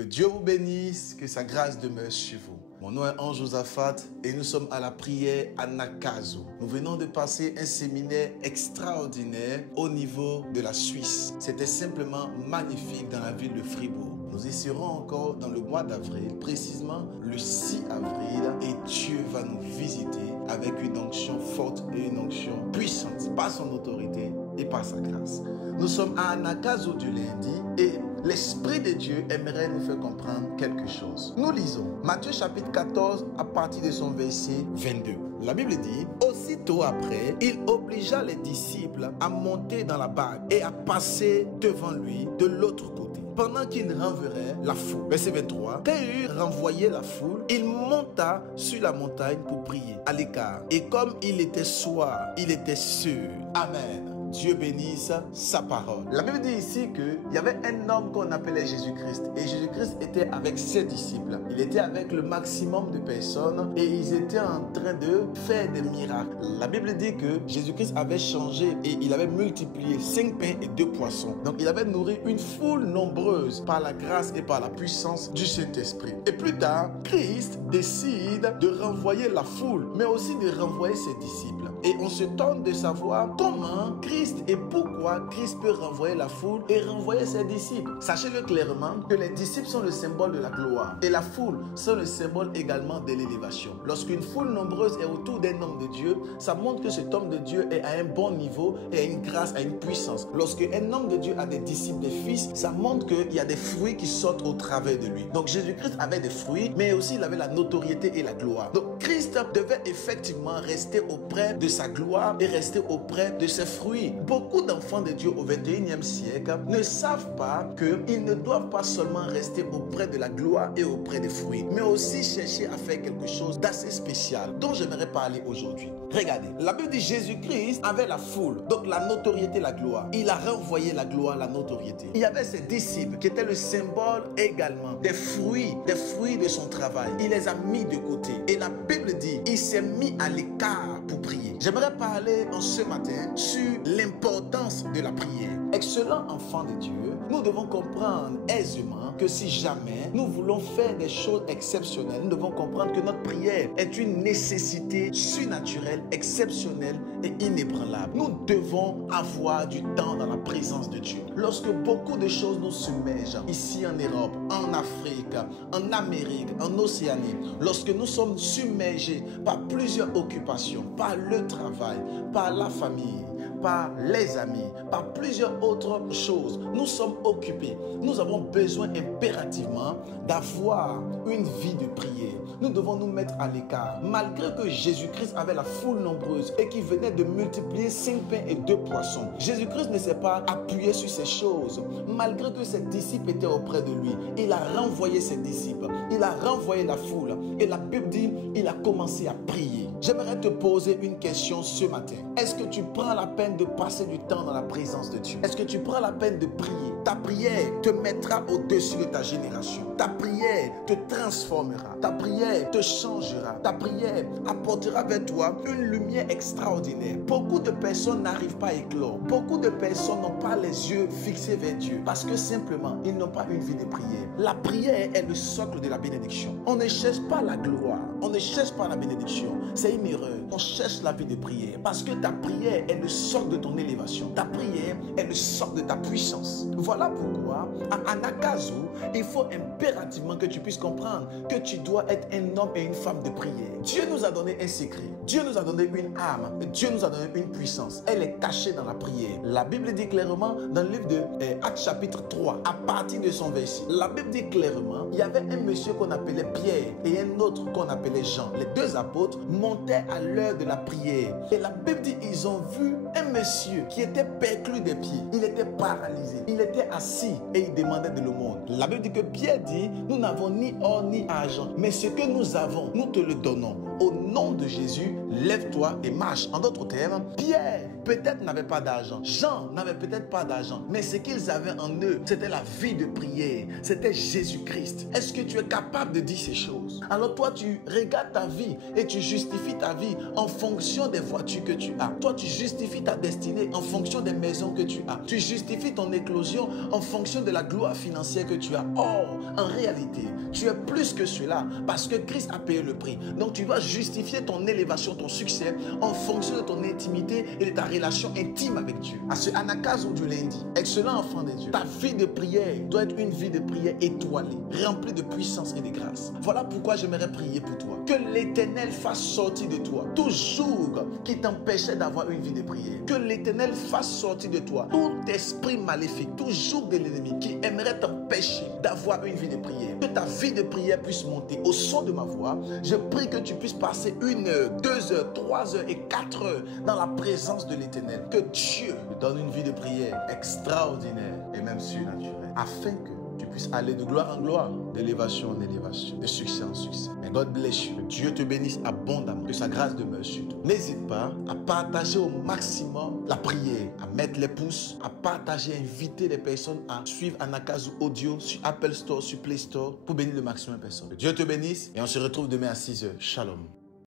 Que Dieu vous bénisse, que sa grâce demeure sur vous. Mon nom est Ange Josaphat et nous sommes à la prière à Nakazo. Nous venons de passer un séminaire extraordinaire au niveau de la Suisse. C'était simplement magnifique dans la ville de Fribourg. Nous y serons encore dans le mois d'avril, précisément le 6 avril, et Dieu va nous visiter avec une onction forte et une onction puissante par son autorité et par sa grâce. Nous sommes à Nakazo du lundi et l'Esprit de Dieu aimerait nous faire comprendre quelque chose. Nous lisons Matthieu chapitre 14 à partir de son verset 22. La Bible dit, aussitôt après, il obligea les disciples à monter dans la barque et à passer devant lui de l'autre côté, pendant qu'il renverrait la foule. Verset 23. Quand il eut renvoyé la foule, il monta sur la montagne pour prier à l'écart. Et comme il était soir, il était seul. Amen. Dieu bénisse sa parole. La Bible dit ici qu'il y avait un homme qu'on appelait Jésus-Christ. Et Jésus-Christ était avec ses disciples. Il était avec le maximum de personnes et ils étaient en train de faire des miracles. La Bible dit que Jésus-Christ avait changé et il avait multiplié 5 pains et 2 poissons. Donc il avait nourri une foule nombreuse par la grâce et par la puissance du Saint-Esprit. Et plus tard, Christ décide de renvoyer la foule, mais aussi de renvoyer ses disciples. Et on se tente de savoir comment Christ et pourquoi Christ peut renvoyer la foule et renvoyer ses disciples. Sachez-le clairement que les disciples sont le symbole de la gloire et la foule sont le symbole également de l'élévation. Lorsqu'une foule nombreuse est autour d'un homme de Dieu, ça montre que cet homme de Dieu est à un bon niveau et a une grâce, a une puissance. Lorsqu'un homme de Dieu a des disciples, des fils, ça montre qu'il y a des fruits qui sortent au travers de lui. Donc Jésus-Christ avait des fruits, mais aussi il avait la notoriété et la gloire. Donc Christ devait effectivement rester auprès de sa gloire et rester auprès de ses fruits. Beaucoup d'enfants de Dieu au 21e siècle ne savent pas qu'ils ne doivent pas seulement rester auprès de la gloire et auprès des fruits, mais aussi chercher à faire quelque chose d'assez spécial dont j'aimerais parler aujourd'hui. Regardez, la Bible dit Jésus-Christ avait la foule, donc la notoriété, la gloire. Il a renvoyé la gloire, la notoriété. Il y avait ses disciples qui étaient le symbole également des fruits de son travail. Il les a mis de côté. Et la Bible dit, il s'est mis à l'écart pour prier. J'aimerais parler en ce matin sur l'importance de la prière. Excellent enfant de Dieu, nous devons comprendre aisément que si jamais nous voulons faire des choses exceptionnelles, nous devons comprendre que notre prière est une nécessité surnaturelle, exceptionnelle et inébranlable. Nous devons avoir du temps dans la présence de Dieu. Lorsque beaucoup de choses nous submergent, ici en Europe, en Afrique, en Amérique, en Océanie, lorsque nous sommes submergés par plusieurs occupations, par le travail, par la famille, par les amis, par plusieurs autres choses, nous sommes occupés. Nous avons besoin impérativement d'avoir une vie de prière. Nous devons nous mettre à l'écart. Malgré que Jésus-Christ avait la foule nombreuse et qu'il venait de multiplier 5 pains et 2 poissons, Jésus-Christ ne s'est pas appuyé sur ces choses. Malgré que ses disciples étaient auprès de lui, il a renvoyé ses disciples. Il a renvoyé la foule. Et la Bible dit, il a commencé à prier. J'aimerais te poser une question ce matin. Est-ce que tu prends la peine de passer du temps dans la présence de Dieu? Est-ce que tu prends la peine de prier? Ta prière te mettra au-dessus de ta génération. Ta prière te transformera. Ta prière te changera. Ta prière apportera vers toi une lumière extraordinaire. Beaucoup de personnes n'arrivent pas à éclore. Beaucoup de personnes n'ont pas les yeux fixés vers Dieu parce que simplement, ils n'ont pas une vie de prière. La prière est le socle de la bénédiction. On ne cherche pas la gloire. On ne cherche pas la bénédiction. C'est une erreur. On cherche la vie de prière parce que ta prière est le socle de ton élévation. Ta prière est le socle de ta puissance. Voilà pourquoi à Nakazo, il faut impérativement que tu puisses comprendre que tu dois être un homme et une femme de prière. Dieu nous a donné un secret. Dieu nous a donné une âme. Dieu nous a donné une puissance. Elle est cachée dans la prière. La Bible dit clairement dans le livre de Actes chapitre 3, à partir de son verset, la Bible dit clairement, il y avait un monsieur qu'on appelait Pierre et un autre qu'on appelait Jean. Les deux apôtres montaient à l'heure de la prière. Et la Bible dit, ils ont vu un monsieur qui était perclus des pieds. Il était paralysé. Il était assis et il demandait de l'aumône. La Bible dit que Pierre dit, nous n'avons ni or ni argent, mais ce que nous avons, nous te le donnons. Au nom de Jésus, lève-toi et marche. En d'autres termes, Pierre peut-être n'avaient pas d'argent. Jean n'avait peut-être pas d'argent. Mais ce qu'ils avaient en eux, c'était la vie de prière. C'était Jésus-Christ. Est-ce que tu es capable de dire ces choses? Alors toi, tu regardes ta vie et tu justifies ta vie en fonction des voitures que tu as. Toi, tu justifies ta destinée en fonction des maisons que tu as. Tu justifies ton éclosion en fonction de la gloire financière que tu as. Or, en réalité, tu es plus que cela parce que Christ a payé le prix. Donc, tu dois justifier ton élévation, ton succès en fonction de ton intimité et de ta relation intime avec Dieu. À ce Anakazo du lundi, excellent enfant de Dieu, ta vie de prière doit être une vie de prière étoilée, remplie de puissance et de grâce. Voilà pourquoi j'aimerais prier pour toi. Que l'Éternel fasse sortir de toi tout joug qui t'empêchait d'avoir une vie de prière. Que l'Éternel fasse sortir de toi tout esprit maléfique, tout joug de l'ennemi qui aimerait t'empêcher d'avoir une vie de prière. Que ta vie de prière puisse monter au son de ma voix. Je prie que tu puisses passer 1 heure, 2 heures, 3 heures et 4 heures dans la présence de l'Éternel. Que Dieu te donne une vie de prière extraordinaire et même surnaturelle, afin que tu puisses aller de gloire en gloire, d'élévation en élévation, de succès en succès. Mais God bless you. Que Dieu te bénisse abondamment. Que sa grâce demeure sur toi. N'hésite pas à partager au maximum la prière, à mettre les pouces, à partager, à inviter les personnes à suivre Anakazo Audio sur Apple Store, sur Play Store pour bénir le maximum de personnes. Que Dieu te bénisse et on se retrouve demain à 6 heures. Shalom.